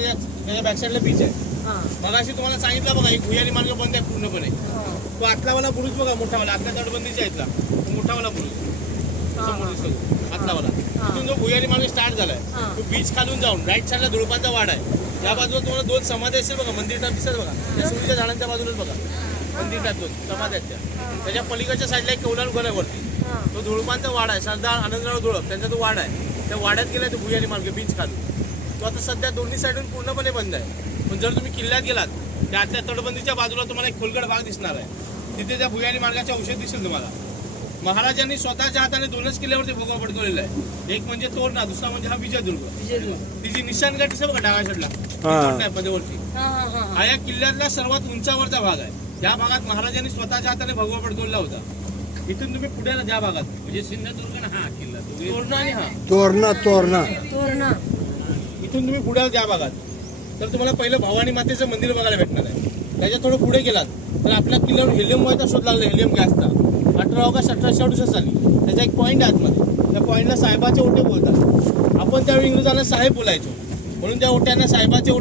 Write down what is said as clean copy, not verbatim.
म्हणजे त्याच्या बॅकसाईडला बीच आहे. मग अशी तुम्हाला सांगितलं बघा, एक भुयारी मार्ग बंद आहे पूर्णपणे. तो आतलावाला बुरुज बघा, मोठावाला आतल्या तटबंदीचा इथला मोठावाला बुरुज आतलावाला. तिथून जो भुयारी मार्ग स्टार्ट झालाय तो बीच खालून जाऊन राईट साईडला धुळपाचा वाडा आहे. त्या बाजूला तुम्हाला 2 समाधी असेल बघा, मंदिर टाईप दिसत बघा, त्या सुरीच्या झाडांच्या बाजूलाच बघा मंदिर टाईप 2 समाध्या. त्याच्या पलीकडच्या साईडला एक कौलारू घर आहे वरती, तो धुळपांचा वाडा आहे. सरदार आनंदराव धुळप त्यांचा तो वाडा आहे. त्या वाड्यात गेलाय तो भुयारी मार्ग बीच खालून. तो आता सध्या दोन्ही साईडून पूर्णपणे बंद आहे. पण जर तुम्ही किल्ल्यात गेलात त्यातल्या तटबंदीच्या बाजूला तुम्हाला एक खोलगड भाग दिसणार आहे. तिथे त्या भुयारी मार्गाचे अवशेष दिसेल तुम्हाला. महाराजांनी स्वतःच्या हाताने 2च किल्ल्यावरती भोगा पडकवलेला आहे. एक म्हणजे तोरणा, दुसरा म्हणजे हा विजयदुर्ग. तिची निशाणगाठ दिसते बघा डाव्या साईडला मध्ये वरती. हा या किल्ल्यातला सर्वात उंचावरचा भाग आहे. या भागात महाराजांनी स्वतःच्या हाताने भगवा पडकवला होता. इथून तुम्ही पुढे ज्या भागात म्हणजे सिंधुदुर्ग ना, हा किल्ला तोरणा आणि हा तोरणा. इथून तुम्ही पुढे ज्या भागात तर तुम्हाला पहिलं भवानी मातेचं मंदिर बघायला भेटणार आहे. त्याच्यात थोडं पुढे गेलात तर आपल्या किल्ल्यावर हेलियम व्हायचा शोध लागला, हेलियम गॅसचा. 18 ऑगस्ट 1868 साली त्याचा एक पॉईंट आहे आतमध्ये. त्या पॉईंटला साहेबाचे ओटे बोलतात. आपण त्यावेळी इंग्रजांना साहेब बोलायचो, म्हणून त्या ओट्यांना साहेबाचे ओटे